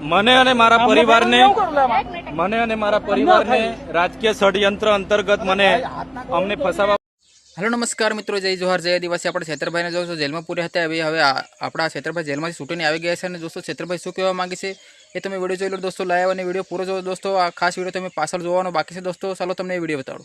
મને અને મારા પરિવારને મને અને મારા પરિવારને રાજકીય ષડયંત્ર અંતર્ગત મને અમને ફસાવા હેલો નમસ્કાર મિત્રો જય જોહર જય દિવસે આપણે છેતરભાઈને જોશો જેલમાં પૂર્યા હતા. હવે હવે આપણા છેતરભાઈ જેલમાંથી છૂટીને આવી ગયા છે અને દોસ્તો છેતરભાઈ શું કહેવા માગે છે? એ તમે વીડિયો જોઈ લો દોસ્તો લાઈવ અને વીડિયો પૂરો જોવો. દોસ્તો આ ખાસ વીડિયો તમે પાછળ જોવાનો બાકી છે. દોસ્તો ચાલો તમને એ વીડિયો બતાડો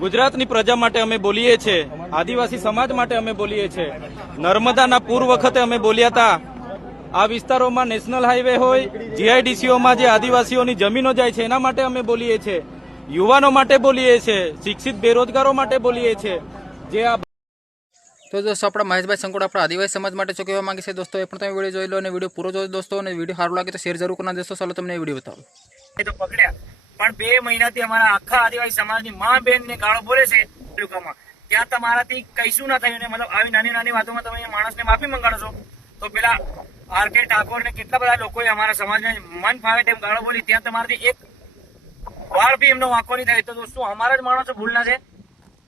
ગુજરાતની પ્રજા માટે અમે બોલીએ છીએ આદિવાસી સમાજ માટે અમે બોલીએ છીએ. નર્મદાના પૂર વખતે અમે બોલ્યા હતા આ વિસ્તારોમાં નેશનલ હાઈવે હોય જીઆઈડીસીઓમાં જે આદિવાસીઓની જમીનો જાય છે એના માટે અમે બોલીએ છીએ. યુવાનો માટે બોલીએ છીએ શિક્ષિત બેરોજગારો માટે બોલીએ છીએ. જે આ તો દોસ્તો આપણા મહેશભાઈ સંકોડ આપણા આદિવાસી સમાજ માટે શું કહેવા માંગે છે દોસ્તો એ પણ તમે વીડિયો જોઈ લો અને વીડિયો પૂરો જોઈ દોસ્તો અને વીડિયો સારું લાગે તો શેર જરૂર કરના દોસ્તો ચાલો તમને એ વીડિયો બતાવો. તો પકડ્યા. પણ બે મહિનાથી અમારા આખા આદિવાસી સમાજની મા બેન ગાળો બોલે છે તાલુકામાં. ત્યાં તમારાથી કઈશું ના થયું ને મતલબ આવી નાની નાની વાતોમાં તમે માણસને માફી મંગાડો છો. તો પેલા આર કે ઠાકોર ને કેટલા બધા લોકોએ અમારા સમાજને મન ફાવે તેમ ગાળો બોલી ત્યાં તમારાથી એક વાળ બી એમનો વાંકો નહીં થાય. તો દોસ્તો, અમારા જ માણસો ભૂલના છે.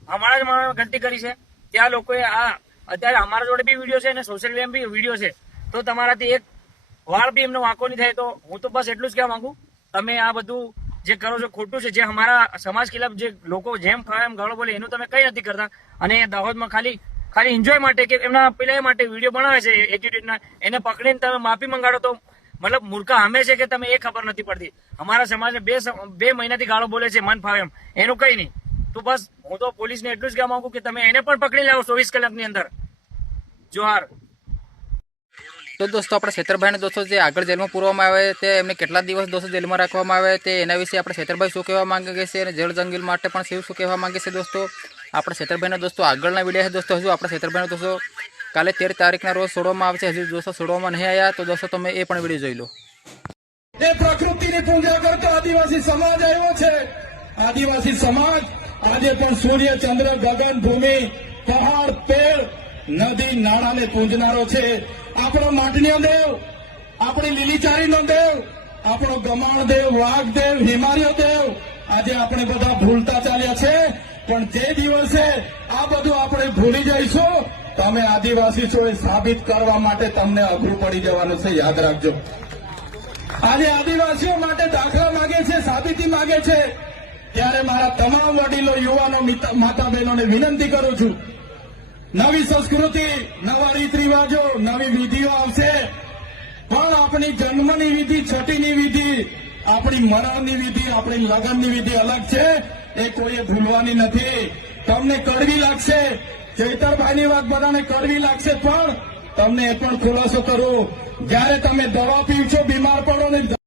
અમારા જ માણસો ગલતી કરી છે. ત્યાં લોકોએ આ, અત્યારે અમારા જોડે બી વીડિયો છે અને સોશિયલ મીડિયા બી વીડિયો છે. તો તમારાથી એક વાળ બી એમનો વાંકો નહીં થાય તો હું તો બસ એટલું જ કહેવા માંગુ. તમે આ બધું જે કરો છો ખોટું છે, જે અમારા સમાજ ખિલાફ જે લોકો જેમ ફાવે એમ ગાળો બોલે, એનું તમે કઈ નથી કરતા. અને દાહોદમાં ખાલી ખાલી એન્જોય માટે કે એમના પેલા માટે વીડિયો બનાવે છે એટીટ્યુડના એને પકડીને તમે માફી મંગાડો તો મતલબ મૂર્ખા હમે છે કે તમે એ ખબર નથી પડતી. અમારા સમાજને બે બે મહિનાથી ગાળો બોલે છે, મન ફાવે એમ. એનું કઈ નહીં. તો બસ, હું તો પોલીસને એટલું જ કહેવા માંગુ કે તમે એને પણ પકડી લાવો ચોવીસ કલાકની અંદર. જોહાર. તો દોસ્તો, આપણે છેતરભાઈને દોસ્તો જે આગળ જેલમાં પૂરવામાં આવે તે એમને કેટલા દિવસ દોસ્તો જેલમાં રાખવામાં આવે તે એના વિશે આપણે છેતરભાઈ શું કહેવા માંગે છે અને જળ જંગલ માટે પણ શું શું કહેવા માંગે છે દોસ્તો? આપણે છેતરભાઈના દોસ્તો આગળના વીડિયો છે દોસ્તો. હજુ આપણે છેતરભાઈના દોસ્તો કાલે તેર તારીખના રોજ છોડવામાં આવશે હજુ દોસ્તો છોડવામાં નહીં આવ્યા તો દોસ્તો તમે એ પણ વીડિયો જોઈ લો. એ પ્રકૃતિની પૂજા કરતો આદિવાસી સમાજ આવ્યો છે. આદિવાસી સમાજ આજે પણ સૂર્ય, ચંદ્ર, ગગન, ભૂમિ, પહાડ, પેડ, નદી, નાળાને પૂંજનારો છે. આપણો માટનીય દેવ આપણી લીલીચારીનો દેવ આપણો ગમાણ દેવ વાઘ દેવ હિમાલય દેવ. આજે આપણે બધા ભૂલતા ચાલ્યા છે. પણ જે દિવસે આ બધું આપણે ભૂલી જઈશું તમે આદિવાસી છો એ સાબિત કરવા માટે તમને અઘરું પડી જવાનું છે. યાદ રાખજો. આજે આદિવાસીઓ માટે દાખલા માંગે છે, સાબિતી માંગે છે. ત્યારે મારા તમામ વડીલો, યુવાનો, માતા બહેનોને વિનંતી કરું છું નવી સંસ્કૃતિ, નવા રીત નવી વિધિઓ આવશે. પણ આપણી જન્મની વિધિ છઠ્ઠીની વિધિ, આપણી મરણની વિધિ, આપણી લગ્નની વિધિ અલગ છે. એ કોઈએ ભૂલવાની નથી. તમને કડવી લાગશે. ચૈતરભાઈની વાત બધાને કડવી લાગશે, પણ તમને એ પણ ખુલાસો કરું. જ્યારે તમે દવા પીવશો, બીમાર પડો ને